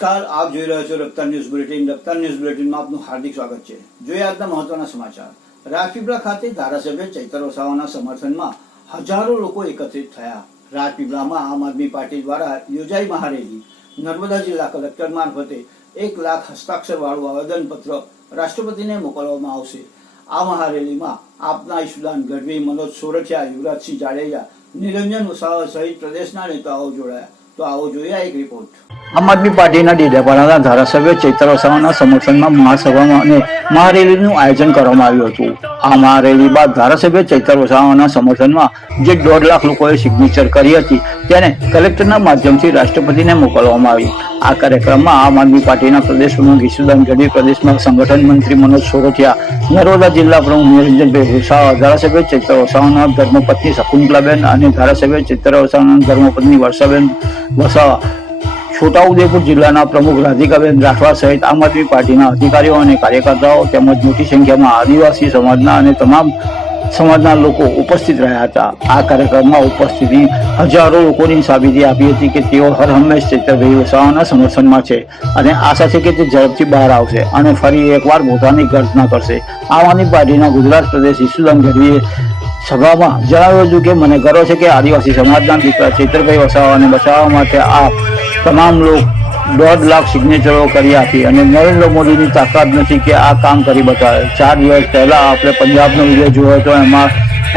નમસ્કાર, આપ જોઈ રહ્યા છો રફતાર ન્યૂઝ બુલેટિન. રફતાર ન્યૂઝ બુલેટિનમાં આપનું હાર્દિક સ્વાગત છે. જોઈએ આજના મહત્વના સમાચાર. રાજપીપળા ખાતે ધારાસભ્ય ચૈતર વસાવાના સમર્થનમાં હજારો લોકો એકત્રિત થયા. રાજપીપળામાં આમ આદમી પાર્ટી દ્વારા યોજાઈ મહારેલી. નર્મદા જિલ્લા કલેક્ટર મારફતે 1 લાખ હસ્તાક્ષર વાળું આવેદનપત્ર રાષ્ટ્રપતિને મોકલવામાં આવશે. આ મહારેલીમાં આપના ઈશુદાન ગઢવી, મનોજ સોરઠિયા, યુવરાજસિંહ જાડેજા, નિરંજન વસાવા સહિત પ્રદેશના નેતાઓ જોડાયા. તો આવો જોઈએ એક રિપોર્ટ. આમ આદમી પાર્ટીના ડેડિયાપાડાના ધારાસભ્ય ચૈતર વસાવાના સમર્થનમાં મહાસભામાં અને મહારેલીનું આયોજન કરવામાં આવ્યું હતું. આ મહારેલી બાદ ધારાસભ્ય ચૈતર વસાવાના સમર્થનમાં જે 1.5 લાખ લોકોએ સિગ્નેચર કરી હતી તેને કલેક્ટરના માધ્યમથી રાષ્ટ્રપતિને મોકલવામાં આવી. આ કાર્યક્રમમાં આમ આદમી પાર્ટીના પ્રદેશ પ્રમુખ ઈશુદાન ગઢવી, પ્રદેશના સંગઠન મંત્રી મનોજ સોરઠિયા, નર્મદા જિલ્લા પ્રમુખ નિરંજનભાઈ વસાવા, ધારાસભ્ય ચૈતર વસાવાના ધર્મપત્ની શકુંતલાબેન અને ધારાસભ્ય ચૈતર વસાવાના ધર્મપત્ની વર્ષાબેન વસાવા, છોટાઉદેપુર જિલ્લાના પ્રમુખ રાધિકાબેન રાઠવા સહિત આમ આદમી પાર્ટીના અધિકારીઓ અને કાર્યકર્તાઓ તેમજ મોટી સંખ્યામાં આદિવાસી સમાજના અને તમામ સમાજના લોકો ઉપસ્થિત રહ્યા હતા. આ કાર્યક્રમમાં ઉપસ્થિત હજારો લોકોની સાબિતી આપી હતી કે તેઓ હર હંમેશ ચૈતરભાઈ વસાવાના સમર્થનમાં છે અને આશા છે કે તે ઝડપથી બહાર આવશે અને ફરી એકવાર પોતાની ગર્જના કરશે. આમ આદમી પાર્ટીના ગુજરાત પ્રદેશ ઈશુદાન ગઢવીએ સભામાં જણાવ્યું હતું કે મને ગર્વ છે કે આદિવાસી સમાજના દીકરા ચૈતરભાઈ વસાવાને બચાવવા માટે આ તમામ લોકો 1.5 લાખ સિગ્નેચરો કરી આપી અને નરેન્દ્ર મોદીની તાકાત નથી કે આ કામ કરી બતાવે. 4 દિવસ પહેલા આપણે પંજાબનો વિડીયો જોયો હતો,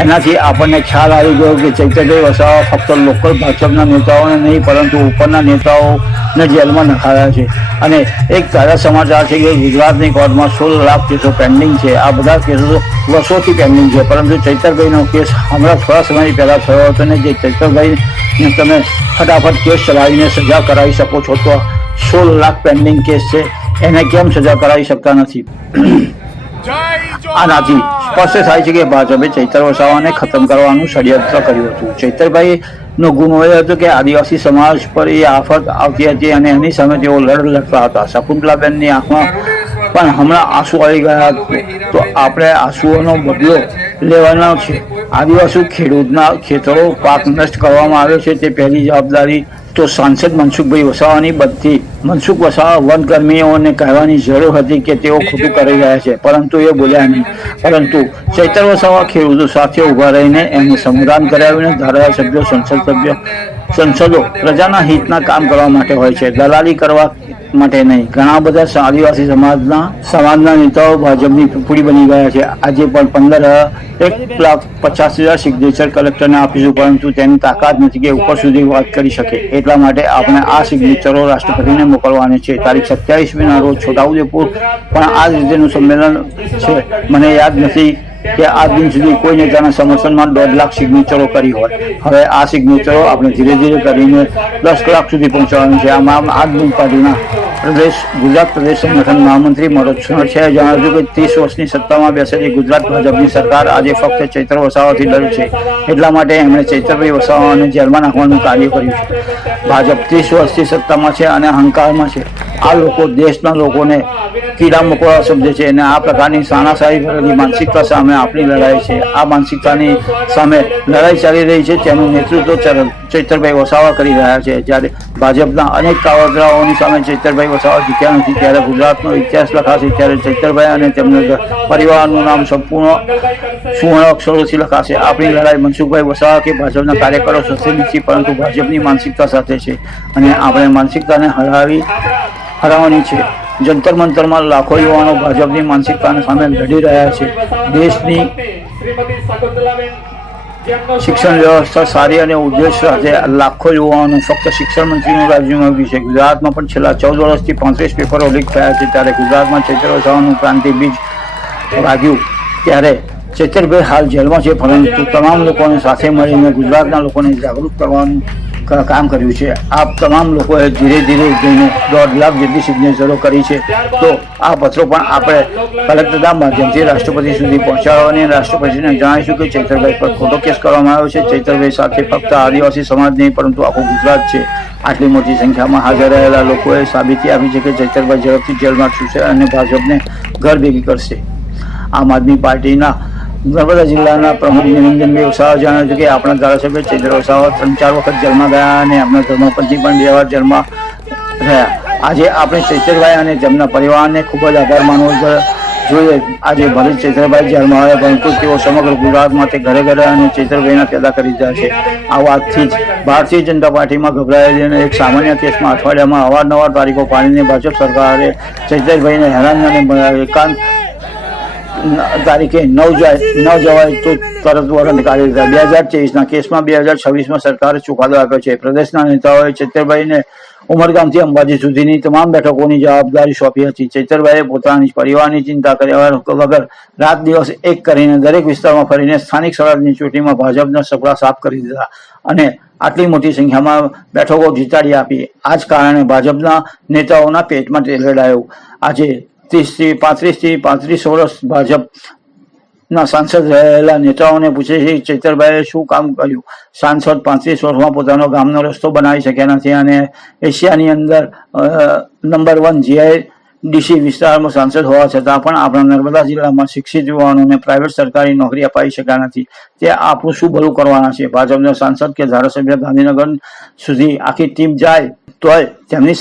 એનાથી આપણને ખ્યાલ આવી ગયો કે ચૈતરભાઈ વસાવા ફક્ત લોકલ ભાજપના નેતાઓને નહીં પરંતુ ઉપરના નેતાઓને જેલમાં નખાયા છે. અને એક તાજા સમાચાર છે કે ગુજરાતની કોર્ટમાં 16 લાખ કેસો પેન્ડિંગ છે. આ બધા કેસો વર્ષોથી પેન્ડિંગ છે, પરંતુ ચૈતરભાઈનો કેસ હમણાં થોડા સમય પહેલા થયો હતો ને જે ચૈતરભાઈને તમે ફટાફટ કેસ ચલાવીને સજા કરાવી શકો છો, તો 16 લાખ પેન્ડિંગ કેસ છે એને કેમ સજા કરાવી શકતા નથી? આનાથી સ્પષ્ટ થાય છે કે ભાજપે ચૈતર વસાવાને ખતમ કરવાનું ષડયંત્ર કર્યું હતું. ચૈતરભાઈનો ગુનો એ હતો કે આદિવાસી સમાજ પર એ આફત આવતી હતી અને એની સામે તેઓ લડતા હતા. શકુંતલાબેનની આંખમાં પણ હમણાં આંસુ આવી ગયા, તો આપણે આંસુઓનો બદલો લેવાનો છે. આદિવાસી ખેડૂતના ખેતરો પાક નષ્ટ કરવામાં આવે છે તે પહેલી જવાબદારી તો સાંસદ મનસુખભાઈ વસાવાની બનતી. મનસુખ વસાવા વનકર્મીઓને કહેવાની જરૂર હતી કે તેઓ ખોટું કરી રહ્યા છે, પરંતુ એ બોલ્યા નહીં. પરંતુ ચૈતર વસાવા ખેડૂતો સાથે ઉભા રહીને એમને સમાધાન કરાવીને ધારાસભ્યો, સંસદો પ્રજાના હિતના કામ કરવા માટે હોય છે, દલાલી કરવા માટે નહીં. ઘણા બધા આદિવાસી સમાજના નેતાઓ ભાજપની પૂરી બની ગયા છે. આજે પણ 1,50,000 સિગ્નેચર કલેક્ટરને આપીશું, પરંતુ તેની તાકાત નથી કે ઉપર સુધી વાત કરી શકે. એટલા માટે આપણે આ સિગ્નેચરો રાષ્ટ્રપતિને મોકલવાની છે. તારીખ 27મીના રોજ છોટાઉદેપુર પણ આ જ રીતેનું સંમેલન છે. મને યાદ નથી કે આજ દિન સુધી કોઈ નેતાના સમર્થનમાં 1.5 લાખ સિગ્નેચરો કરી હોય. હવે આ સિગ્નેચરો આપણે ધીરે ધીરે કરીને 10 લાખ સુધી પહોંચવાની છે. આમ આદમી પાર્ટીના ગુજરાત પ્રદેશ સંગઠન મહામંત્રી મનોજ સોરઠિયાએ જણાવ્યું કે 30 વર્ષની સત્તામાં બેસેલી ગુજરાત ભાજપની સરકાર આજે ફક્ત ચૈતર વસાવાથી ડરે છે. એટલા માટે એમણે ચૈતરભાઈ વસાવાને જેલમાં નાખવાનું કાર્ય કર્યું છે. ભાજપ 30 વર્ષથી સત્તામાં છે અને અહંકારમાં છે. આ લોકો દેશના લોકોને કીડા મકોડા સમજે છે અને આ પ્રકારની સાનાશાહી ભરેલી માનસિકતા સામે આપણી લડાઈ છે. આ માનસિકતાની સામે લડાઈ ચાલી રહી છે, તેનું નેતૃત્વ ચૈતરભાઈ વસાવા કરી રહ્યા છે. જ્યારે ભાજપના અનેક કાવતરાઓની સામે ચૈતરભાઈ વસાવા જીત્યા નથી, ત્યારે ગુજરાતનો ઇતિહાસ લખાશે. ત્યારે ચૈતરભાઈ અને તેમના પરિવારનું નામ સંપૂર્ણ સુવર્ણ અક્ષરોથી લખાશે. આપણી લડાઈ મનસુખભાઈ વસાવા કે ભાજપના કાર્યકરો સાથે નથી, પરંતુ ભાજપની માનસિકતા સાથે છે અને આપણે માનસિકતાને હરાવવાની છે. જંતર મંતરમાં લાખો યુવાનો ભાજપની માનસિકતાને સામે લડી રહ્યા છે. દેશની શિક્ષણ વ્યવસ્થા સારી અને ઉદ્દેશ સાથે લાખો યુવાનો ફક્ત શિક્ષણ મંત્રીનું રાજીનામું છે. ગુજરાતમાં પણ છેલ્લા 14 વર્ષથી 35 પેપરો લીક થયા છે. ત્યારે ગુજરાતમાં ચૈતર વસાવાનું ક્રાંતિ બીજ વાગ્યું. ત્યારે ચૈતરભાઈ હાલ જેલમાં છે, પરંતુ તમામ લોકોને સાથે મળીને ગુજરાતના લોકોને જાગૃત કરવાનું કામ કર્યું છે. આ તમામ લોકોએ ધીરે ધીરે જઈને 1.5 લાખ જેટલી સિગ્નેચરો કરી છે. તો આ પત્રો પણ આપણે કલેક્ટરના માધ્યમથી રાષ્ટ્રપતિ સુધી પહોંચાડવાની રાષ્ટ્રપતિને જણાવીશું કે ચૈતરભાઈ પર ખોટો કેસ કરવામાં આવ્યો છે. ચૈતરભાઈ સાથે ફક્ત આદિવાસી સમાજ નહીં પરંતુ આખું ગુજરાત છે. આટલી મોટી સંખ્યામાં હાજર રહેલા લોકોએ સાબિતી આપી છે કે ચૈતરભાઈ ઝડપથી જેલમાં છૂટશે અને ભાજપને ઘર ભેગી કરશે. આમ આદમી પાર્ટીના નર્મદા જિલ્લાના પ્રમુખ નિરંજનભાઈ વસાવા જણાવ્યું હતું કે આપણા ધારાસભ્ય ચૈતર વસાવા 3-4 વખત જેલમાં ગયા અને એમના ધર્મપત્ની પણ 2 વાર જેલમાં રહ્યા. આજે આપણે ચૈતરભાઈ અને તેમના પરિવારને ખૂબ જ આભાર માનવો જોઈએ. આજે ભલે ચૈતરભાઈ જેલમાં આવે પરંતુ તેઓ સમગ્ર ગુજરાત માટે ઘરે ઘરે અને ચૈતરભાઈના પેદા કરી દીધા છે. આ વાતથી જ ભારતીય જનતા પાર્ટીમાં ગભરાયેલી અને એક સામાન્ય કેસમાં અઠવાડિયામાં અવારનવાર તારીખો પાડીને ભાજપ સરકારે ચૈતરભાઈને હેરાન અને એકાંત તારીખે નવ જવાય તો તરત વોરંટ કાઢી દીધા. 2023ના કેસમાં 2026માં સરકારે ચુકાદો આપ્યો છે. પ્રદેશના નેતાઓએ ચૈતરભાઈને ઉમરગામથી અંબાજી સુધીની તમામ બેઠકોની જવાબદારી સોંપી હતી. ચૈતરભાઈએ પોતાની પરિવારની ચિંતા કર્યા વગર રાત દિવસ એક કરીને દરેક વિસ્તારમાં ફરીને સ્થાનિક સ્વરાજની ચૂંટણીમાં ભાજપના સપડા સાફ કરી દીધા અને આટલી મોટી સંખ્યામાં બેઠકો જીતાડી આપી. આ જ કારણે ભાજપના નેતાઓના પેટમાં તેલ રેડાયું. આજે 30 થી 35 વર્ષ ભાજપના સાંસદ રહેલા નેતાઓને પૂછે છે કે ચૈતરભાઈએ શું કામ કર્યું. સાંસદ 35 વર્ષમાં પોતાનો ગામનો રસ્તો બનાવી શક્યા નથી અને એશિયાની અંદર નંબર 1 જીઆઈડીસી વિસ્તારમાં સાંસદ હોવા છતાં પણ આપણા નર્મદા જિલ્લામાં શિક્ષિત યુવાનોને પ્રાઇવેટ સરકારી નોકરી અપાઈ શક્યા નથી. તે આપણું શું ભલું કરવાના છે? ભાજપના સાંસદ કે ધારાસભ્ય ગાંધીનગર સુધી આખી ટીમ જાય તોય તેમની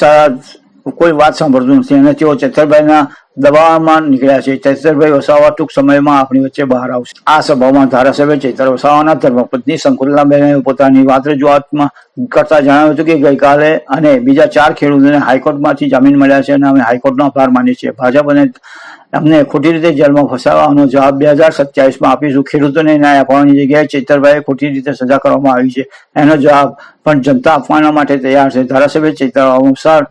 કોઈ વાત સાંભળતું નથી અને તેઓ ચૈતરભાઈના દબાણમાં નીકળ્યા છે. ચૈતરભાઈ વસાવા ટૂંક સમયમાં આપણી વચ્ચે બહાર આવશે. આ સભામાં ધારાસભ્ય ચૈતર વસાવાના ધર્મપત્ની શંકુતલાબેને પોતાની વાત રજૂઆતમાં કરતા જણાવ્યું હતું કે ગઈકાલે અને બીજા 4 ખેડૂતોને હાઈકોર્ટમાંથી જામીન મળ્યા છે અને અમે હાઈકોર્ટનો આભાર માનીએ છીએ. ભાજપ અને અમને ખોટી રીતે જેલમાં ફસાવવાનો જવાબ 2027માં આપીશું. ખેડૂતોને ન્યાય અપાવવાની જગ્યાએ ચૈતરભાઈએ ખોટી રીતે સજા કરવામાં આવી છે એનો જવાબ પણ જનતા આપવાના માટે તૈયાર છે. ધારાસભ્ય ચૈતર અનુસાર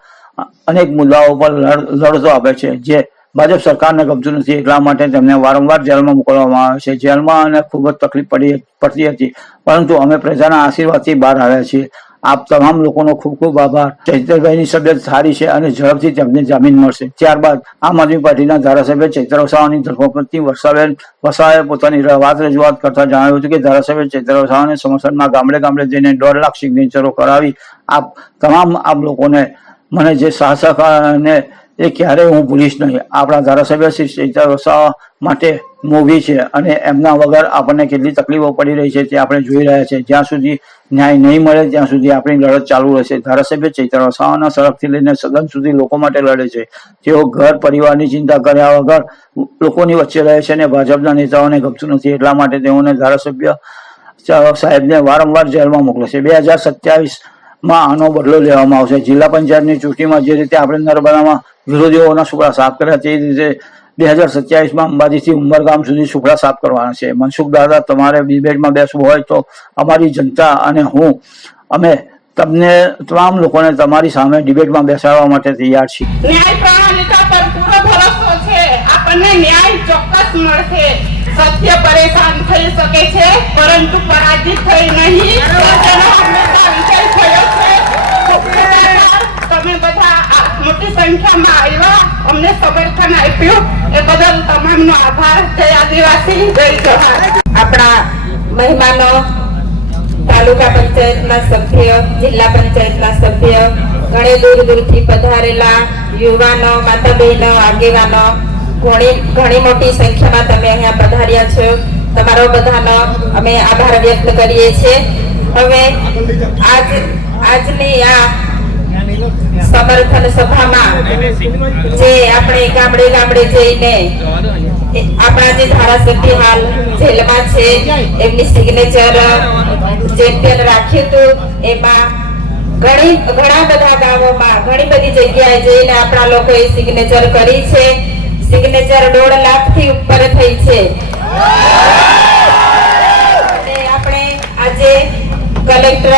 અનેક મુદ્દાઓ પર લડતો આપે છે જે ભાજપ સરકારને ગમતું નથી. એટલા માટે તેમને વારંવાર જેલમાં મોકલવામાં આવે છે. જેલમાં અને ખૂબ જ તકલીફ પડતી હતી પરંતુ અમે પ્રજાના આશીર્વાદથી બહાર આવ્યા છીએ. આપ તમામ લોકોનો ખૂબ ખૂબ આભાર. ચૈતરભાઈની તબિયત સારી છે અને ઝડપથી તેમને જામીન મળશે. ત્યારબાદ આમ આદમી પાર્ટીના ધારાસભ્ય ચૈતર વસાવાની ધર્મપત્ની વર્ષાબેન વસાવાએ પોતાની વાત રજૂઆત કરતા જણાવ્યું હતું કે ધારાસભ્ય ચૈતર વસાવાને સમર્થનમાં ગામડે ગામડે જઈને 1.5 લાખ સિગ્નેચરો કરાવી આપ તમામ લોકોને મને જે સાહસ અને એ ક્યારેય હું ભૂલીશ નહીં. આપણા ધારાસભ્ય શ્રી ચૈતર વસાવા માટે મોભી છે અને એમના વગર આપણને કેટલી તકલીફો પડી રહી છે તે આપણે જોઈ રહ્યા છે. જ્યાં સુધી ન્યાય નહીં મળે ત્યાં સુધી આપણી લડત ચાલુ રહેશે. ધારાસભ્ય ચૈતર વસાવાના સડકથી લઈને સદન સુધી લોકો માટે લડે છે. તેઓ ઘર પરિવારની ચિંતા કર્યા વગર લોકોની વચ્ચે રહે છે અને ભાજપના નેતાઓને ગમતું નથી. એટલા માટે તેઓને ધારાસભ્ય સાહેબને વારંવાર જેલમાં મોકલે છે. 2027માં આનો બદલો લેવામાં આવશે. જિલ્લા પંચાયતની ચૂંટણીમાં જે રીતે આપણે નર્મદામાં વિરોધીઓના સુપડા સાફ કર્યા તે રીતે 2027માં અંબાજીથી ઉમરગામ સુધી સુપડા સાફ કરવાના છે. મનસુખ દાદા, તમારે ડિબેટમાં બેસવું હોય તો અમારી જનતા અને અમે તમને તમામ લોકોને તમારી સામે ડિબેટમાં બેસાડવા માટે તૈયાર છીએ. ન્યાય પ્રણાલિકા પર પૂરો ભરોસો છે. આપણને ન્યાય ચોક્કસ મળશે. સત્ય પરેશાન થઈ શકે છે પરંતુ પરાજિત થઈ નહીં. હંમેશા વિજય થયો છે. તમે બધા મોટી સંખ્યામાં આવ્યા, અમને સમર્થન આપ્યું એ બદલ તમામનો આભાર. જય આદિવાસી, જય જવાહર. આપણા મહેમાનો, તાલુકા પંચાયતના સભ્ય, જિલ્લા પંચાયતના સભ્ય, ઘણી દૂરથી પધારેલા યુવાનો, માતા બહેનો, આગેવાનો, ઘણી મોટી સંખ્યામાં તમે અહીંયા પધાર્યા છો. તમારો બધાનો અમે આભાર વ્યક્ત કરીએ છીએ. હવે આજની આ સમર્થન સભામાં જે આપણે ગામડે ગામડે જઈને આપણા જે ધારાસભ્ય હાલ જેલમાં છે એમની સિગ્નેચર ચેમ્પિયન રાખ્યું હતું, એમાં ઘણા બધા ગામોમાં ઘણી બધી જગ્યાએ જઈને આપણા લોકોએ સિગ્નેચર કરી છે. સિગ્નેચર 1.5 લાખથી ઉપર થઈ છે. આપણે આજે કલેક્ટર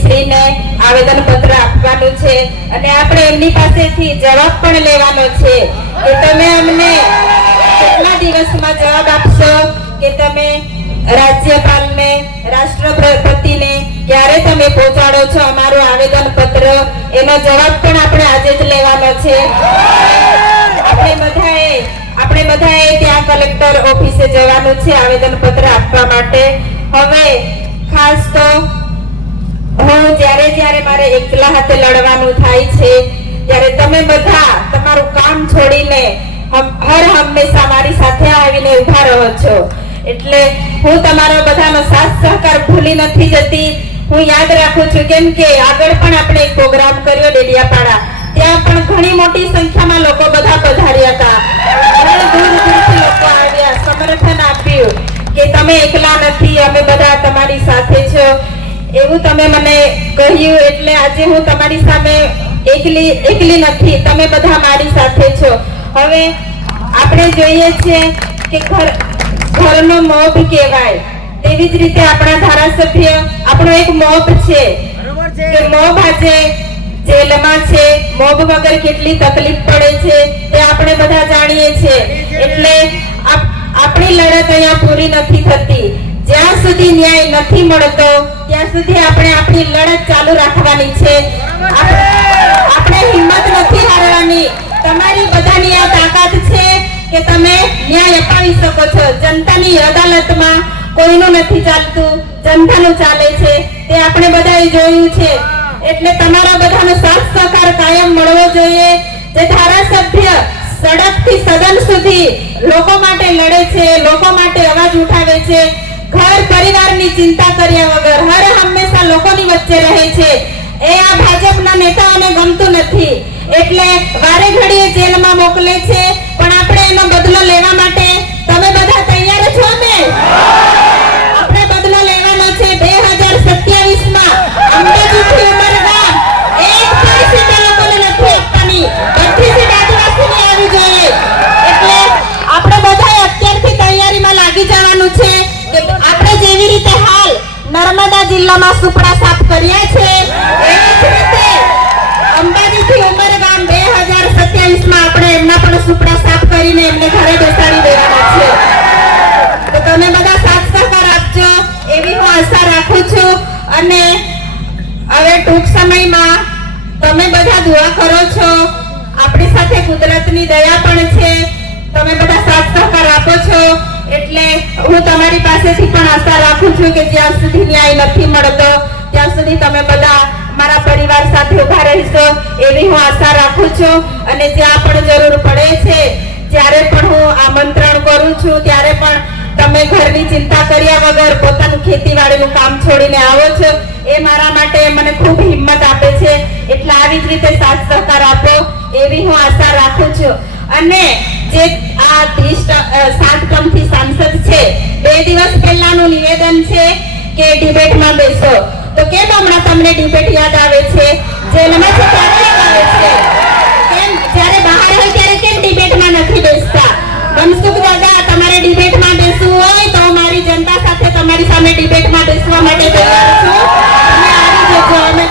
શ્રીને આવેદન પત્ર આપવાનું છે અને આપણે એમની પાસેથી જવાબ પણ લેવાનો છે કે તમે અમને કેટલા દિવસમાં જવાબ આપશો કે તમે રાજ્યપાલને, રાષ્ટ્રપતિને ક્યારે તમે પહોંચાડો છો અમારું આવેદન પત્ર. એનો જવાબ પણ આપણે આજે જ લેવાનો છે. આપણે બધાએ ત્યાં કલેક્ટર ઓફિસે જવાનું છે આવેદન પત્ર આપવા માટે. હવે ખાસ તો હું જ્યારે મારે એકલા હાથે લડવાનું થાય છે ત્યારે તમે બધા તમારું કામ છોડીને હર હંમેશા મારી સાથે આવીને ઉભા રહો છો. એટલે હું તમારો બધાનો સાથ સહકાર ભૂલી નથી જતી. હું યાદ રાખું છું કેમ કે આગળ પણ આપણે એક પ્રોગ્રામ કર્યો ડેડિયાપાડા ત્યાં પણ ઘણી મોટી સંખ્યામાં લોકો બધા પધાર્યા હતા. ઘણા દૂર દૂરથી લોકો આવ્યા, સમર્થન આપ્યું કે તમે એકલા નથી, અમે બધા તમારી સાથે છો, એવું તમે મને કહ્યું. એટલે આજે હું તમારી સામે એકલી નથી, તમે બધા મારી સાથે છો. હવે આપણે જોઈએ છીએ કે ઘરનો મોભ કહેવાય, તેવી જ રીતે આપણા ધારાસભ્ય આપણો એક મોભ છે કે મોભ આજે જેલમાં છે. મોભ વગર કેટલી તકલીફ પડે છે તે આપણે બધા જાણીએ છીએ. એટલે આપણી લડત અહીંયા પૂરી નથી થતી. જ્યાં સુધી ન્યાય નથી મળતો ત્યાં સુધી આપણે આપણી લડત ચાલુ રાખવાની છે. આપણે હિંમત નથી હારવાની. તમારી બધાની આ તાકાત છે કે તમે ન્યાય અપાવી શકો છો. જનતાની અદાલતમાં કોઈનું નથી ચાલતું, જનતાનું ચાલે છે, તે આપણે બધાએ જોયું છે. એટલે તમારા બધાનો સાથ સહકાર કાયમ મળવો જોઈએ. જે ધારાસભ્ય સડકથી સદન સુધી લોકો માટે લડે છે, લોકો માટે અવાજ ઉઠાવે છે, ઘર પરિવારની ચિંતા કર્યા વગર હર હંમેશા લોકોની વચ્ચે રહે છે, એ આ ભાજપના નેતાઓને ગમતું નથી. એટલે વારે ઘડીએ જેલમાં મોકલે છે, પણ આપણે એનો બદલો લેવા માટે તમે બધા તૈયાર છો ને? આપણે બદલો લેવાનો છે. 2027માં અંબાજીથી ઉમરગામ એક પણ સીટ આ લોકોને નથી આપવાની. બધી સીટ આદિવાસીની આવી જોઈએ. એટલે આપણે બધાએ અત્યારથી તૈયારીમાં લાગી જવાનું છે કે આપણે જેવી રીતે હાલ નર્મદા જિલ્લામાં સુપડા સાફ કર્યા છે, એવી જ રીતે અંબાજીથી ઉમરગામ 2027માં આપણે એમના પણ સુપડા સાફ કરીને એમને ઘરે બેસાડી દેવાના છે. તો તમે બધા સાથ સહકાર આપજો એવી હું આશા રાખું છું. અને હવે ટૂંક સમયમાં તમે બધા દુઆ કરો છો, આપણી સાથે કુદરતની દયા પણ છે, તમે બધા સાથ સહકાર આપો છો. એટલે હું તમારી પાસેથી પણ આશા રાખું છું કે જ્યાં સુધી ન્યાય નથી મળતો ત્યાં સુધી તમે બધા મારા પરિવાર સાથે ઉભા રહીશો એવી હું આશા રાખું છું. અને જ્યાં પણ જરૂર પડે છે, જ્યારે પણ હું આમંત્રણ કરું છું, ત્યારે પણ તમે ઘરની ચિંતા કર્યા વગર પોતાનું ખેતીવાડીનું કામ છોડીને આવો છો, એ મારા માટે મને ખૂબ હિંમત આપે છે. એટલે આવી જ રીતે સાથ સહકાર આપો એવી હું આશા રાખું છું. અને જે આ 7 ટર્મથી સાંસદ છે, 2 દિવસ પહેલાનું નિવેદન છે કે ડિબેટમાં બેસો. તો કેમ હમણાં તમને ડિબેટ યાદ આવે છે? જેલમાં છે ત્યારે યાદ આવે છે. કેમ જ્યારે બહાર હોય ત્યારે કેમ ડિબેટમાં નથી બેસતા? મનસુખ દાદા, તમારે ડિબેટમાં બેસવું હોય તો મારી જનતા સાથે તમારી સામે ડિબેટમાં બેસવા માટે તૈયાર છું. તમે આવી જજો.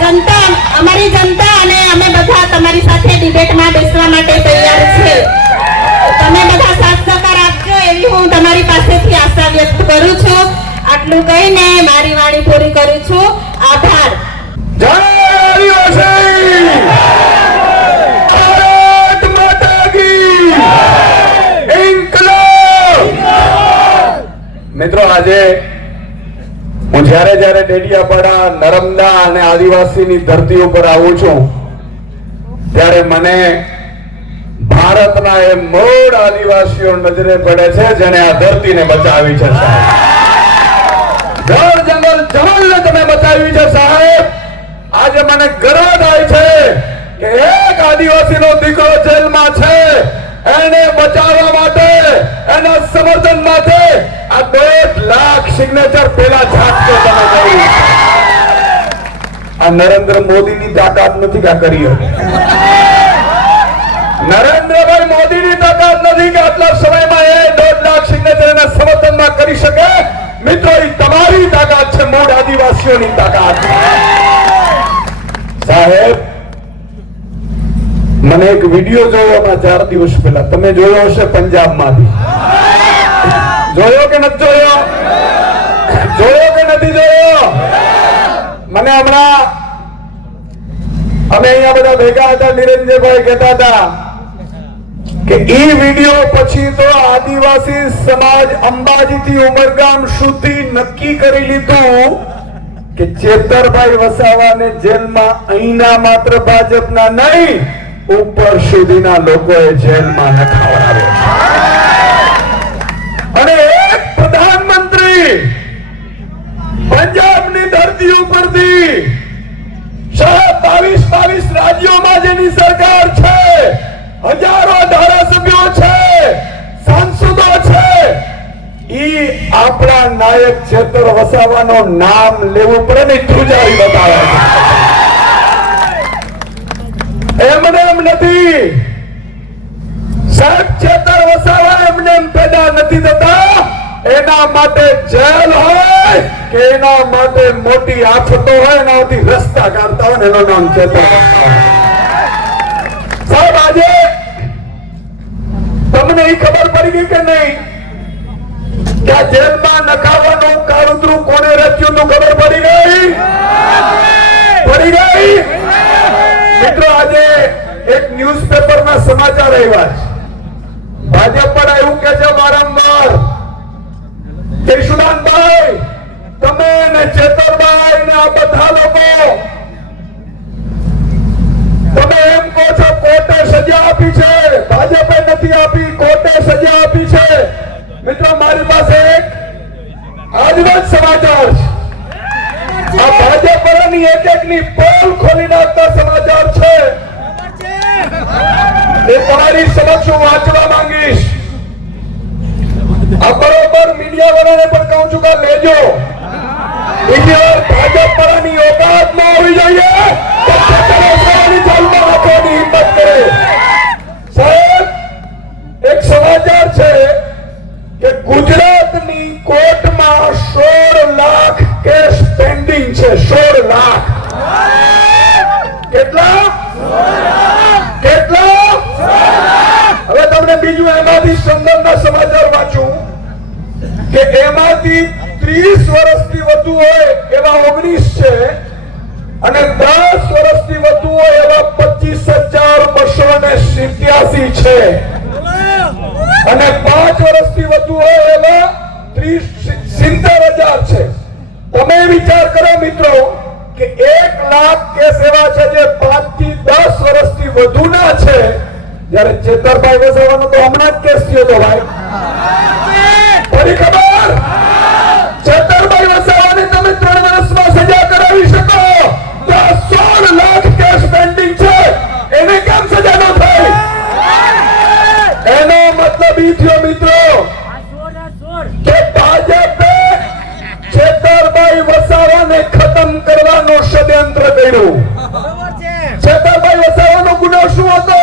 જનતા, અમારી જનતા અને અમે બધા તમારી સાથે ડિબેટમાં બેસવા માટે તૈયાર છે. તમે બધા સાથ સહકાર આપજો એવી હું તમારી પાસેથી આશા વ્યક્ત કરું છું. આટલું કહીને મારી વાણી પૂરી કરું છું. આભાર. જય આદિવાસી! ભારત માતા કી! ઇન્કલાબ! મિત્રો, આજે હું જ્યારે ડેડિયાપાડા, નર્મદા અને આદિવાસીની ધરતી ઉપર આવું છું ત્યારે મને ભારતના એ મૂળ આદિવાસીઓ નજરે પડે છે જેને આ ધરતીને બચાવી છે. સાહેબ, જળ જંગલ જમીનને તમે બચાવી છે. સાહેબ, આજે મને ગર્વ થાય છે કે એક આદિવાસીનો દીકરો જેલમાં છે, એને બચાવવા માટે, એના સમર્થન માટે આ 1.5 લાખ સિગ્નેચર પેલા છાપતો તમે કહ્યું. આ નરેન્દ્ર મોદીની તાકાત નથી કે કરી હતી. નરેન્દ્રભાઈ મોદીની તાકાત નથી કે આટલા સમયમાં એ 1.5 લાખ સિગ્નેચર એના સમર્થનમાં કરી શકે. મિત્રો, એ તમારી તાકાત છે, મૂળ આદિવાસીઓની તાકાત. સાહેબ, મને એક વિડીયો જોયો હમણાં 4 દિવસ પહેલા. તમે જોયો હશે, પંજાબમાંથી. જોયો કે નથી જોયો? જોયો કે નથી જોયો? મને હમણાં અમે અહીંયા બધા ભેગા હતા, નિરંજનભાઈ કહેતા હતા કે એ વિડીયો પછી તો આદિવાસી સમાજ અંબાજીથી ઉમરગામ સુધી નક્કી કરી લીધું કે ચેતરભાઈ વસાવાને જેલમાં અહીંના માત્ર ભાજપના નહીં, ઉપર સુધીના લોકોએ જેલમાં નખાવડાવે. અને એક પ્રધાનમંત્રી પંજાબની ધરતી ઉપરથી 22 રાજ્યોમાં જેની આપણા નાયક ચેતર વસાવાનું નામ લેવું પડે ને ધ્રુજારી બતાવે છે. એમને એમ નથી સાહેબ, ચેતર વસાવા એમને એમ પેદા નથી થતા. એના માટે જેલ હોય કે એના માટે મોટી આફતો હોય, એનાથી રસ્તા કાઢતા હોય ને એનું નામ ચેતર વસાવા. સાહેબ, આજે તમને એ ખબર પડી ગઈ કે નહીં કે આ જેલમાં નખાવાનું કાળુતરું કોને રચ્યું નું ખબર પડી ગઈ? પડી ગઈ. મિત્રો, આજે એક ન્યૂઝપેપરમાં સમાચાર આવ્યા છે. ભાજપ પર એવું કે છે વારંવાર કે સુદાનભાઈ, તમે ને ચેતરભાઈ ને આ બધા લોકો તમે એમ કહો છો કોર્ટે સજા આપી છે. ભાજપે નથી આપી, કોર્ટે સજા આપી છે. મિત્રો, મારી પાસે એક આજના જ સમાચાર છે. આ ભાજપ પરની એક ની પોલ ખોલી નાખતા સમાચાર છે. એ તમારી સમક્ષ હું વાંચવા માંગીશ. આ બરોબર મીડિયા વાળાને પણ કહું છું કે લેજો. બીજી વાર ભાજપ પરની ઓકાત ન હોવી જોઈએ કે જેલમાં રાખવાની હિંમત કરે. સાહેબ, એક સમાચાર છે કે ગુજરાતની કોર્ટમાં 16 લાખ કેસ પેન્ડિંગ છે. 16 લાખ. કેટલા? હવે તમને બીજું એમાંથી સંદર્ભના સમાચાર વાંચું કે એમાંથી 30 વર્ષથી વધુ હોય એવા 19 છે અને 10 વર્ષથી વધુ હોય એવા 25,287 છે અને 5 વર્ષથી વધુ હોય એવા 70,000 છે. તમે વિચાર કરો મિત્રો કે 1 લાખ કેસ એવા છે જે 5 થી 10 વર્ષથી વધુના છે. જ્યારે ચેતરભાઈ વસાવાનો તો હમણાં જ કેસ થયો તો ભાઈ. ફરી ખબર? ચેતરભાઈ વસાવાને તમે 3 વર્ષમાં સજા કરાવી શકો તો 16 લાખ કેસ પેન્ડિંગ છે, એને કેમ સજા ન થઈ? એનો મતલબ ઈ થયો મિત્રો કે ભાજપે ચેતરભાઈ વસાવાને ખતમ કરવાનો ષડયંત્ર કર્યું. ચેતરભાઈ વસાવાનો ગુનો શું હતો?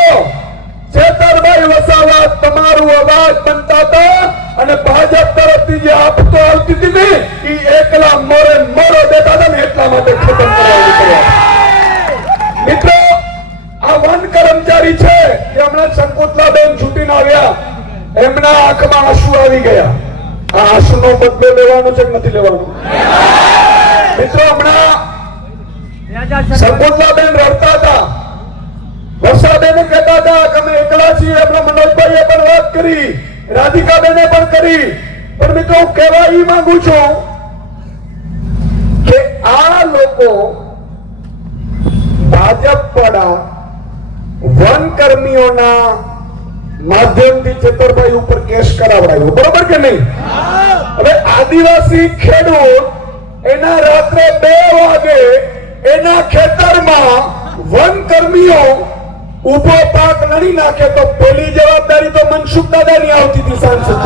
ચેતરભાઈ વસાવા તમારું અવાજ બનતા હતા અને ભાજપ તરફથી જે આપતો આવતી હતી ને એ એકલા મોરે મોરો દેતા હતા ને એટલા માટે ખતમ કરાવી પડ્યા. મિત્રો, આ વન કર્મચારી છે કે હમણાં શંકુતલાબેન છૂટીને આવ્યા, એમના આંખમાં આંસુ આવી ગયા. આ આંસુનો બદલો લેવાનો છે કે નથી લેવાનો? મિત્રો, હમણાં શંકુતલાબેન રડતા હતા. વર્ષાબેને કહેતા હતા કે અમે એકલા છીએ. આપણા મનોજભાઈએ પણ વાત કરી, રાધિકાબેને પણ કરી. પણ મિત્રો, હું કહેવા ઈ માંગુ છું કે આ લોકો ભાજપ વાળા વન કર્મીઓના માધ્યમથી ચેતરભાઈ ઉપર કેસ કરાવડાયો, બરોબર કે નહીં? હવે આદિવાસી ખેડૂત એના રાત્રે 2 વાગે એના ખેતરમાં વન કર્મીઓ ઉભો પાક લડી નાખે તો પેલી જવાબદારી તો મનસુખ દાદાની આવતી હતી સાંસદ.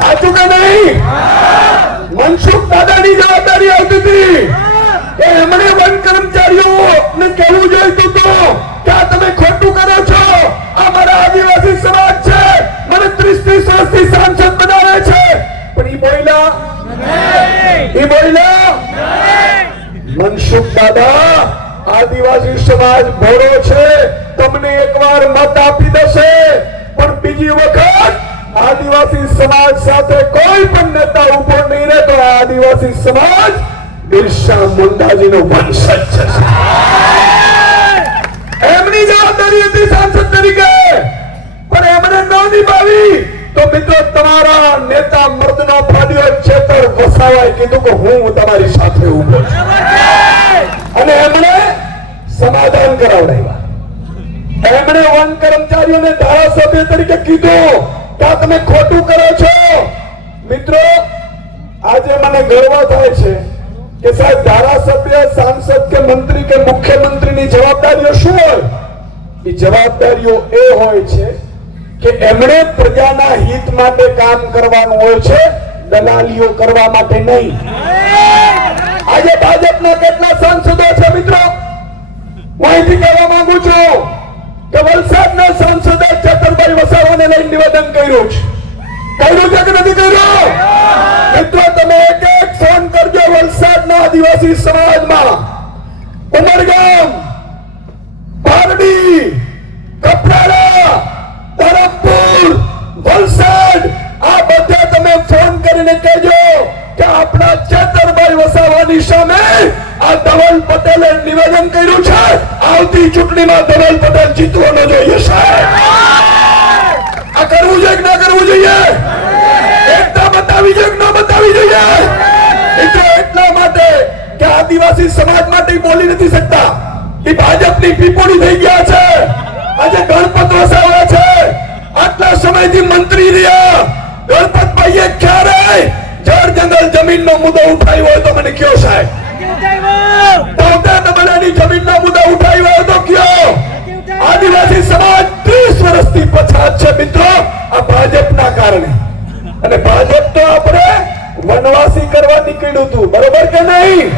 સાચું કે નહીં? મનસુખ દાદાની જવાબદારી આવતી હતી કે એમણે વન કર્મચારીઓને કહેવું જોઈતું હતું કે આ તમે ખોટું કરો છો, આ મારા આદિવાસી સમાજ છે, મને 30 વર્ષથી સાંસદ બનાવે છે. પણ ઈ બોલ્યા મનસુખ દાદા, આદિવાસી સમાજ ભોળો છે, તમને એકવાર મત આપી દેશે પણ બીજી વખત આદિવાસી સમાજ સાથે કોઈ પણ નેતા ઉભો નહીં રહે તો આદિવાસી સમાજ બિરસા મુંડાજીનો વંશજ છે. એમની જવાબદારી હતી સાંસદ તરીકે, પણ એમણે ન નિભાવી. તો મિત્રો, તમારા નેતા મર્દનો ફાડ્યો ચેતર વસાવાએ કીધું કે હું તમારી સાથે ઉભો છું અને એમણે સમાધાન કરાવડાવ્યા. એમણે વન કર્મચારીઓને ધારાસભ્ય તરીકે કીધું કે તમે ખોટું કરો છો. મિત્રો, આજે મને ગર્વ થાય છે કે સાહેબ ધારાસભ્ય, સાંસદ કે મંત્રી કે મુખ્યમંત્રીની જવાબદારીઓ શું હોય? એ જવાબદારીઓ એ હોય છે કે એમણે પ્રજાના હિત માટે કામ કરવાનું હોય છે, દલાલીઓ કરવા માટે નહીં. આજે ભાજપના કેટલા સાંસદો છે મિત્રો? હું અહીંથી કહેવા માંગુ છું કે વલસાડના સાંસદે ચેતરભાઈ વસાવાને લઈને નિવેદન કર્યું છે. કર્યું છે કે નથી કર્યું? મિત્રો તમે એક એક ફોન કરજો વલસાડના આદિવાસી સમાજમાં, ઉમરગામ, પારડી, કપરાડા, ધરમપુર, વલસાડ, આ બધે તમે ફોન કરીને કહેજો કે આપણા ચેતરભાઈ વસાવાની સામે આ ધવલ પટેલે નિવેદન કર્યું છે. આવતી ચૂંટણીમાં ધવલ પટેલ જીતવાનો જોઈએ સાહેબ. આ કરવું જોઈએ કે ના કરવું જોઈએ? એકતા બતાવી જોઈએ કે ન બતાવી જોઈએ? એટલે એટલા માટે કે આદિવાસી સમાજ માટે બોલી નથી શકતા. એ ભાજપની પીપોડી થઈ ગયા છે. આજે ગણપત વસાવા છે, આટલા સમયથી મંત્રી રહ્યા. ગણપતભાઈએ ક્યારે જળ જંગલ જમીનનો મુદ્દો ઉઠાવ્યો હોય તો મને કયો સાહેબ? તોતાની જમીનનો મુદ્દો ઉઠાવ્યો હોય તો કયો? આદિવાસી સમાજ 30 વર્ષથી પછાત છે મિત્રો, આ ભાજપના કારણે. અને ભાજપ તો આપણે વનવાસી કરવા નીકળ્યું હતું, બરોબર કે નહીં?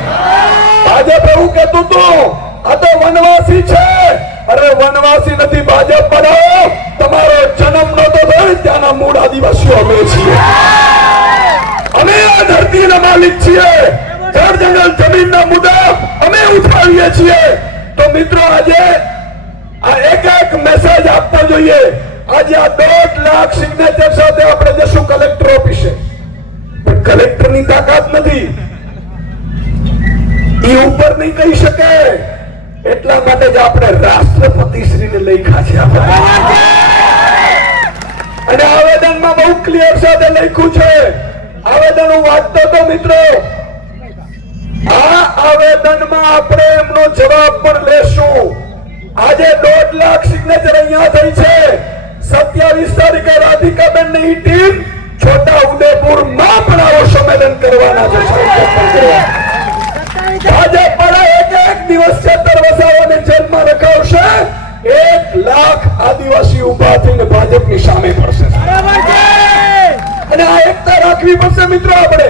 ભાજપ એવું કહેતું હતું આ તો વનવાસી છે. અરે વનવાસી નથી, ભાજપ બનાવો. તમારો જન્મ નતો થયો ત્યાંના મૂળ આદિવાસીઓ અમે છીએ. અમે આ ધરતીના માલિક છીએ. જળ જંગલ જમીનના મુદ્દા અમે ઉઠાવીએ છીએ. તો મિત્રો આજે આ એક એક મેસેજ આપવો જોઈએ. આજે આ 1.5 લાખ સિગ્નેચર સાથે આપણે જશું કલેક્ટર ઓફિસે, પણ કલેક્ટરની તાકાત નથી, એ ઉપર નહીં કહી શકે. એટલા માટે જ આપણે રાષ્ટ્રપતિ શ્રીને લખ્યા છે. અને આવેદનમાં બહુ ક્લિયર સાથે લખ્યું છે. આવેદન હું વાંચતો તો મિત્રો, આ આવેદનમાં આપણે એમનો જવાબ પણ લેશું. આજે 1.5 લાખ સિગ્નેચર અહીંયા થઈ છે. 27 તારીખે રાધિકાબેન ની ટીમ છોટા ઉદેપુર માં પણ આવો સંમેલન કરવાના છે. ભાજપ પણ એક દિવસ ચેતર વસાવાને જેલમાં રખાવશે. 1 લાખ આદિવાસી ઉભા થઈને ભાજપની સામે પડશે. અને આ એકતા રાખવી પડશે મિત્રો. આપણે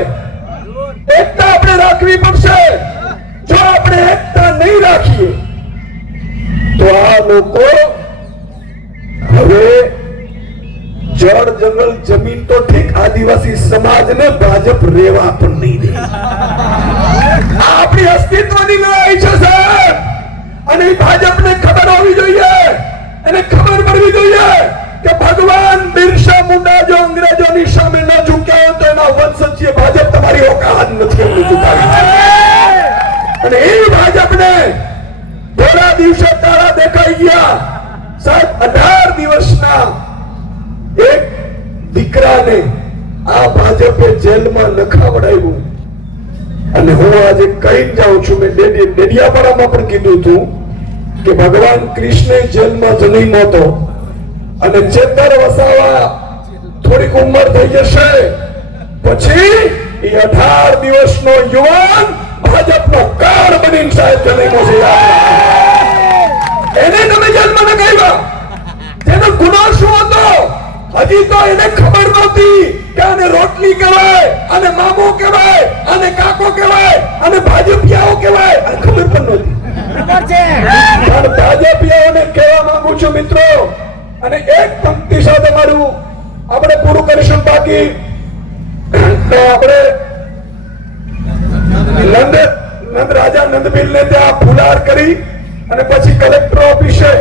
એકતા આપણે રાખવી પડશે. જો આપણે એકતા નહીં રાખીએ તો આ લોકો હવે જળ જંગલ જમીન તો ઠીક, આદિવાસી સમાજને ભાજપ રેવા પણ નહીં દે. આપણી અસ્તિત્વની લડાઈ છે સાહેબ. અને ભાજપને ખબર હોવી જોઈએ, એને ખબર પડવી જોઈએ કે ભગવાન બિરસા મુંડા જો અંગ્રેજોની સામે ન ઝૂક્યા તો એના વંશજ છે. ભાજપ તમારી ઓકાત નથી એમને ઝુકાવી. અને એ ભાજપને થોડા દિવસે તારા દેખાઈ ગયા સાહેબ. 18 દિવસના એક દીકરાને આ ભાજપે જેલમાં નખાવડાવ્યું. અને હું આજે કહી જાઉં છું, મેં ડેડિયાપાડામાં પણ કીધું હતું કે ભગવાન કૃષ્ણ જેલમાં જન્મ્યો હતો અને ચેતર વસાવા થોડીક ઉંમર થઈ જશે પછી એ 18 દિવસનો યુવાન ભાજપનો કાર્ડ બનીને સાહેબ જન્મ્યો છે. એને તમે જેલમાં નખાવ્યા. તેનો ગુનો શું હતો? હજી તો એને ખબર નહોતી કે આને રોટલી કહેવાય, આને મામો કહેવાય, આને કાકો કહેવાય, આને ભાજપિયાઓ કહેવાય. આ ખબર પણ નહોતી. પણ ભાજપિયાઓને કહેવા માંગુ છું મિત્રો, અને એક પંક્તિ સાથે મારું આપણે પૂરું કરીશું. બાકી તો આપણે નંદ રાજા નંદબીલને ત્યાં ફુલાર કરી અને પછી કલેક્ટર ઓફિસે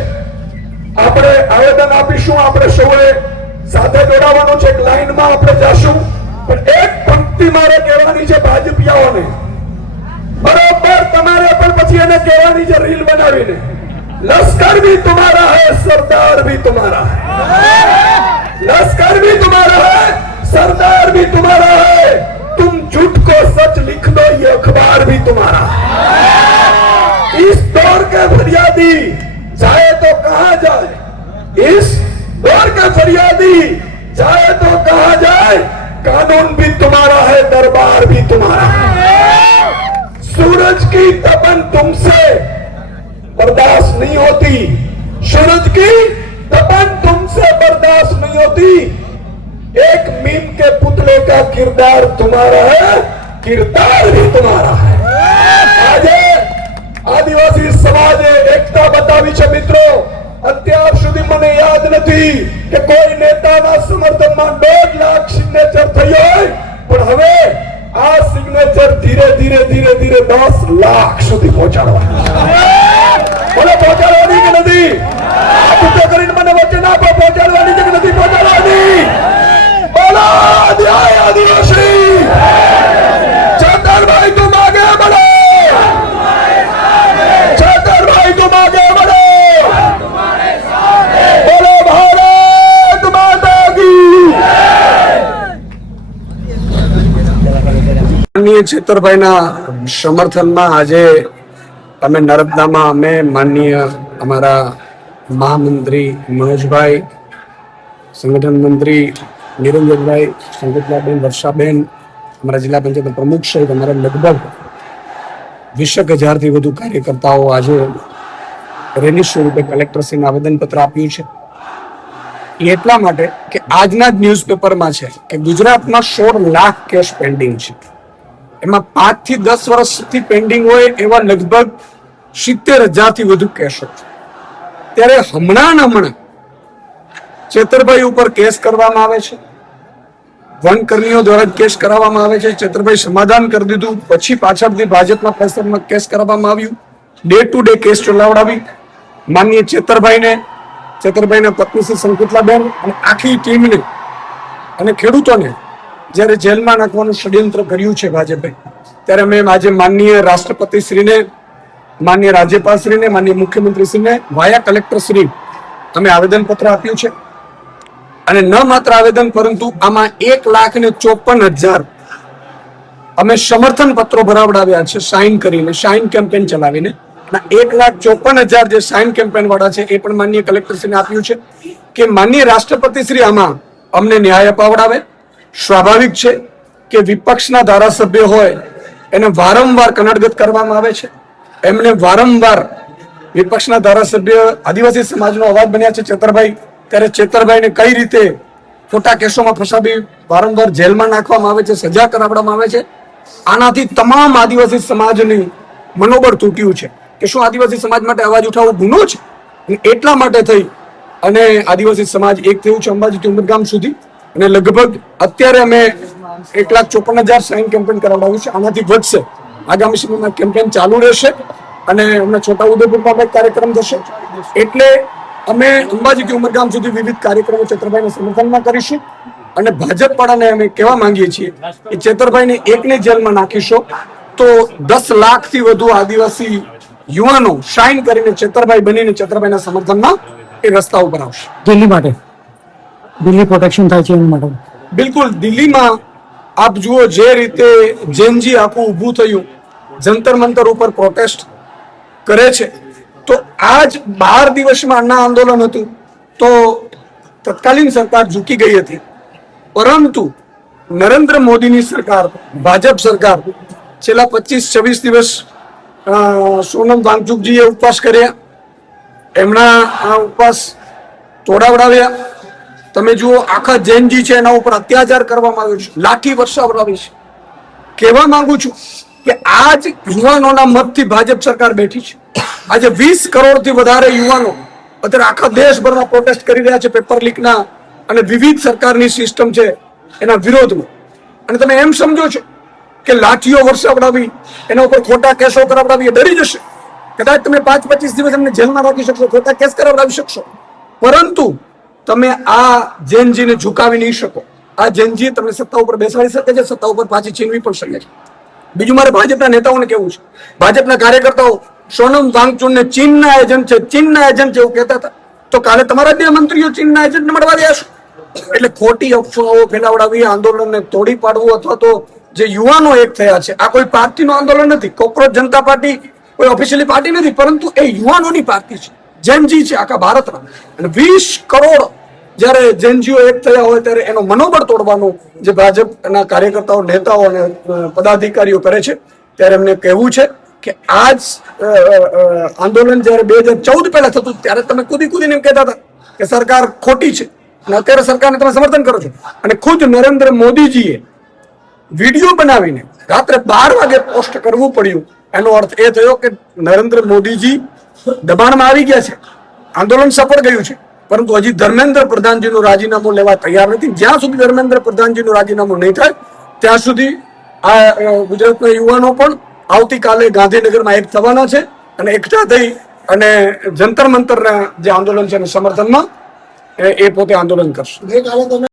આપણે આવેદન આપીશું. આપણે સૌએ સાથે જોડાવાનું છે. એક લાઈનમાં આપણે જાશું. પણ એક પંક્તિ મારે કહેવાની છે ભાજપિયાઓને. બરોબર તમારે પણ પછી એને કહેવાની છે રીલ બનાવીને, લશ્કર भी तुम्हारा है, सरदार भी तुम्हारा है. लश्कर भी तुम्हारा है, सरदार भी तुम्हारा है. तुम झूठ को सच लिख दो, ये अखबार भी तुम्हारा है. इस दौर के फरियादी जाए तो कहां जाए, इस दौर के फरियादी जाए तो कहां जाए. कानून भी तुम्हारा है, दरबार भी तुम्हारा है. सूरज की तपन तुमसे बर्दाश्त नहीं होती, सूरज की तपन तुमसे बर्दाश्त नहीं किरदार तुम्हारा है, किरदार भी तुम्हारा है. આજે આદિવાસી સમાજે એકતા બતાવી છે મિત્રો. અત્યાર સુધી મને યાદ નથી કે કોઈ નેતાના સમર્થનમાં 1.5 લાખ સિગ્નેચર થઈ હોય, પણ હવે આ સિગ્નેચર ધીરે ધીરે ધીરે ધીરે 10 લાખ સુધી પહોંચાડવા. બોલો પહોંચાડવાની કે નથી? આ તો કરીને મને વચન આપો, પહોંચાડવાની છે કે નથી પહોંચાડવાની? બોલો જય આદિવાસી. ચેતરભાઈ તું આગે बढ़ो, चेतरभाई तुम आगे बढ़ो, बोलो भारत माता की. માનનીય ચેતરભાઈના સમર્થનમાં આજે અમે નર્મદામાં અમે માનનીય અમારા મહામંત્રી મનોજભાઈ, સંગઠન મંત્રી નિરંજનભાઈ, સંગીતલાબેન, વર્ષાબેન, અમારા જિલ્લા પંચાયત પ્રમુખ સહિત અમારા લગભગ 20,000 થી વધુ કાર્યકર્તાઓ આજે રેલી સ્વરૂપે કલેક્ટરશ્રીને આવેદનપત્ર આપ્યું છે. એટલા માટે કે આજના જ ન્યૂઝપેપરમાં છે કે ગુજરાતમાં 16 લાખ કેસ પેન્ડિંગ છે. એમાં 5 થી 10 વર્ષથી પેન્ડિંગ હોય એવા લગભગ 70,000 થી વધુ કેસો છે. ત્યારે હમણાં ચેતરભાઈ ઉપર કેસ કરવામાં આવે છે, વનકર્મીઓ દ્વારા કેસ કરાવવામાં આવે છે. ચેતરભાઈ સમાધાન કરી દીધું, પછી પાછળથી ભાજપના પ્રેશરમાં કેસ કરવામાં આવ્યું, ડે ટુ ડે કેસ ચલાવડાવી માનનીય ચેતરભાઈના પત્ની શ્રી સંકિતલાબેન અને આખી ટીમને અને ખેડૂતોને જ્યારે જેલમાં નાખવાનું ષડયંત્ર કર્યું છે ભાજપે, ત્યારે મેં આજે માનનીય રાષ્ટ્રપતિશ્રીને, માનનીય રાજ્યપાલશ્રીને, માનનીય મુખ્યમંત્રીશ્રીને વાયા કલેક્ટરશ્રી અમે આવેદનપત્ર આપ્યું છે. અને ન માત્ર આવેદન પરંતુ આમાં 1,54,000 અમે સમર્થન પત્રો ભરાવડાવ્યા છે સાઇન કરીને, સાઇન કેમ્પેન ચલાવીને. 1,54,000 જે સાઇન કેમ્પેન વાળા છે એ પણ માનનીય કલેક્ટરશ્રીને આપ્યું છે કે માનનીય રાષ્ટ્રપતિશ્રી આમાં અમને ન્યાય અપાવડાવે. સ્વાભાવિક છે કે વિપક્ષના ધારાસભ્ય હોય એને વારંવાર કનડગત કરવામાં આવે છે. એમને વારંવાર વિપક્ષના ધારાસભ્ય આદિવાસી સમાજનો અવાજ બન્યા છે ચેતરભાઈ, ત્યારે ચેતરભાઈને કઈ રીતે ખોટા કેસોમાં ફસાવી વારંવાર જેલમાં નાખવામાં આવે છે, સજા કરાવવામાં આવે છે. આનાથી તમામ આદિવાસી સમાજની મનોબળ તૂટ્યું છે કે શું આદિવાસી સમાજ માટે અવાજ ઉઠાવવો ગુનો છે. એટલા માટે થઈ અને આદિવાસી સમાજ એક થયું છે અંબાજીથી ઉમરગામ સુધી. અને લગભગ અત્યારે અમે 1,54,000 સાઇન કેમ્પેન કરાવડાવ્યું છે. આનાથી વધશે. આગામી સમયમાં કેમ્પેન ચાલુ રહેશે અને અમને છોટાઉદેપુરમાં કાર્યક્રમ થશે. એટલે અમે અંબાજીથી ઉમરગામ સુધી વિવિધ કાર્યક્રમો ચેતરભાઈના સમર્થનમાં કરીશું. અને ભાજપ વાળાને અમે કહેવા માંગીએ છીએ કે ચેતરભાઈને એકને જેલમાં નાખીશો તો 10 લાખથી વધુ આદિવાસી યુવાનો શાઇન કરીને ચેતરભાઈ બનીને ચેતરભાઈના સમર્થનમાં એ રસ્તા ઉપર આવશે. દિલ્હી માટે દિલ્હી પ્રોટેક્શન થાય છે એના માટે બિલકુલ. દિલ્હીમાં આપ જુઓ જે રીતે જેનજી આખું ઊભું થયું, જંતર મંતર ઉપર પ્રોટેસ્ટ કરે છે, તો આજ 12 દિવસમાં અન્ના આંદોલન હતું તો તત્કાલીન સરકાર ઝૂકી ગઈ હતી. પરંતુ નરેન્દ્ર મોદીની સરકાર, ભાજપ સરકાર છેલ્લા 25-26 દિવસ સોનમ વાંગચુકજીએ ઉપવાસ કર્યા, એમના આ ઉપવાસ તોડાવડાવ્યા. તમે જુઓ આખા જૈનજી છે એના ઉપર અત્યાચાર કરવામાં આવ્યો છે, લાઠી વર્ષાવડાવી છે. કહેવા માંગુ છું કે આજ યુવાનોના મતથી ભાજપ સરકાર બેઠી છે. આજે 20 કરોડથી વધારે યુવાનો અત્યારે આખા દેશભરમાં પ્રોટેસ્ટ કરી રહ્યા છે પેપર લીકના અને વિવિધ સરકારની સિસ્ટમ છે એના વિરોધમાં. અને તમે એમ સમજો છો કે લાઠીઓ વર્ષાવડાવી, એના ઉપર ખોટા કેસો કરાવડાવી એ ડરી જશે. કદાચ તમે 5-25 દિવસ એમને જેલમાં રાખી શકશો, ખોટા કેસ કરાવડાવી શકશો, પરંતુ તમે આ જેનજીને ઝુકાવી નહીં શકો. આ જેનજી તમને સત્તા ઉપર બેસાડી શકે છે, સત્તા ઉપર પાછી છીનવી પણ શકે છે. બીજું મારે ભાજપના નેતાઓને કહેવું છે, ભાજપના કાર્યકર્તાઓ સોનમ વાંગચુકને ચીનના એજન્ટ છે, ચીનના એજન્ટ છે એવું કહેતા હતા, તો કાલે તમારા બે મંત્રીઓ ચીનના એજન્ટને મળવા ગયા છે. એટલે ખોટી અફવાઓ ફેલાવડાવી, આંદોલનને તોડી પાડવું, અથવા તો જે યુવાનો એક થયા છે, આ કોઈ પાર્ટીનું આંદોલન નથી. કોકરોચ જનતા પાર્ટી કોઈ ઓફિશિયલી પાર્ટી નથી, પરંતુ એ યુવાનોની પાર્ટી છે, જેનજી છે આખા ભારતના. અને 20 કરોડ જયારે જેનજીઓ એક થયા હોય ત્યારે એનો મનોબળ તોડવાનું જે ભાજપના કાર્યકર્તાઓ, નેતાઓ અને પદાધિકારીઓ કરે છે, ત્યારે એમને કહેવું છે કે આજ આંદોલન જયારે 2014 પહેલા થતું ત્યારે તમે કૂદીને એમ કહેતા હતા કે સરકાર ખોટી છે, અને અત્યારે સરકારને તમે સમર્થન કરો છો. અને ખુદ નરેન્દ્ર મોદીજીએ વિડીયો બનાવીને રાત્રે 12 વાગે પોસ્ટ કરવું પડ્યું, એનો અર્થ એ થયો કે નરેન્દ્ર મોદીજી દબાણમાં આવી ગયા છે, આંદોલન સફળ ગયું છે, પરંતુ હજી ધર્મેન્દ્ર પ્રધાનજીનું રાજીનામું લેવા તૈયાર નથી. જ્યાં સુધી ધર્મેન્દ્ર પ્રધાનજીનું રાજીનામું નહીં થાય ત્યાં સુધી આ ગુજરાતના યુવાનો પણ આવતીકાલે ગાંધીનગરમાં એક થવાના છે અને એકઠા થઈ અને જંતર મંતરના જે આંદોલન છે એના સમર્થનમાં એ પોતે આંદોલન કરશે.